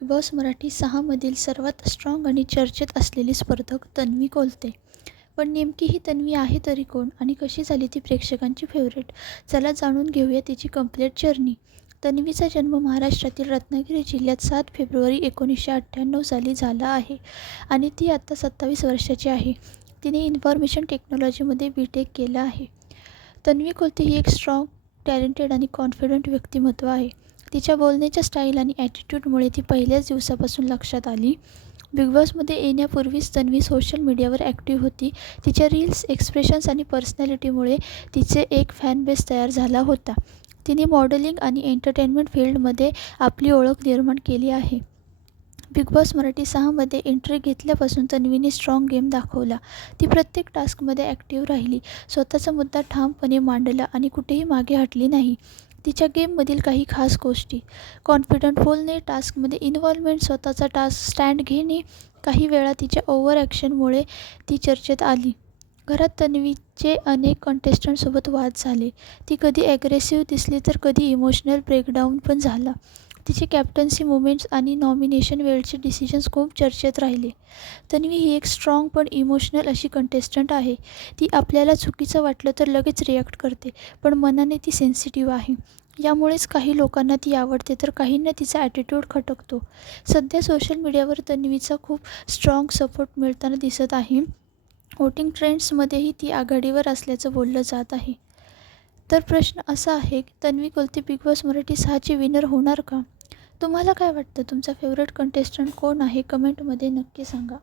Big Boss Marathi 6मधील सर्वात strong आणि चर्चेत असलेली स्पर्धक तन्वी कोलते. पण नेमकी ही तन्वी आहे तरी कोण आणि कशी झाली ती प्रेक्षकांची फेवरेट? चला जाणून घेऊया तिची कंप्लीट जर्नी. तन्वीचा जन्म महाराष्ट्रातील रत्नागिरी जिल्ह्यात 7 फेब्रुवारी 1998 साली झाला आहे आणि ती आत्ता 27 वर्षाची आहे. तिने इन्फॉर्मेशन टेक्नॉलॉजीमध्ये BTech केलं आहे. तन्वी कोलते ही एक स्ट्रॉंग, टॅलेंटेड आणि कॉन्फिडंट व्यक्तिमत्व आहे. तिच्या बोलण्याच्या स्टाईल आणि ॲटिट्यूडमुळे ती पहिल्याच दिवसापासून लक्षात आली. बिग बॉसमध्ये येण्यापूर्वीच तन्वी सोशल मीडियावर ॲक्टिव्ह होती. तिच्या रील्स, एक्सप्रेशन्स आणि पर्सनॅलिटीमुळे तिचे एक फॅन बेस तयार झाला होता. तिने मॉडेलिंग आणि एंटरटेनमेंट फील्डमध्ये आपली ओळख निर्माण केली आहे. बिग बॉस मराठी 6मध्ये एंट्री घेतल्यापासून तन्वीने स्ट्रॉंग गेम दाखवला. ती प्रत्येक टास्कमध्ये ॲक्टिव्ह राहिली, स्वतःचा मुद्दा ठामपणे मांडला आणि कुठेही मागे हटली नाही. तिच्या गेममधील काही खास गोष्टी: कॉन्फिडंट बोलणे, टास्कमध्ये इन्व्हॉल्वमेंट, स्वतःचा स्टँड घेणे. काही वेळा तिच्या ओव्हर ॲक्शनमुळे ती चर्चेत आली. घरात तन्वीचे अनेक कंटेस्टंटसोबत वाद झाले. ती कधी ॲग्रेसिव्ह दिसली तर कधी इमोशनल ब्रेकडाऊन पण झाला. तिचे कॅप्टन्सी मुवमेंट्स आणि नॉमिनेशन वेळचे डिसिजन्स खूप चर्चेत राहिले. तन्वी ही एक स्ट्रॉंग पण इमोशनल अशी कंटेस्टंट आहे. ती आपल्याला चुकीचं वाटलं तर लगेच रिॲक्ट करते, पण मनाने ती सेन्सिटिव्ह आहे. यामुळेच काही लोकांना ती आवडते तर काहींना तिचा ॲटिट्यूड खटकतो. सध्या सोशल मीडियावर तन्वीचा खूप स्ट्रॉंग सपोर्ट मिळताना दिसत आहे. वोटिंग ट्रेंड्समध्येही ती आघाडीवर असल्याचं बोललं जात आहे. तर प्रश्न असा आहे, तन्वी कोलते बिग बॉस मराठी 6ची विनर होणार का? तुम्हाला काय वाटतं? तुमचा फेवरेट कंटेस्टंट कोण आहे? कमेंटमध्ये नक्की सांगा.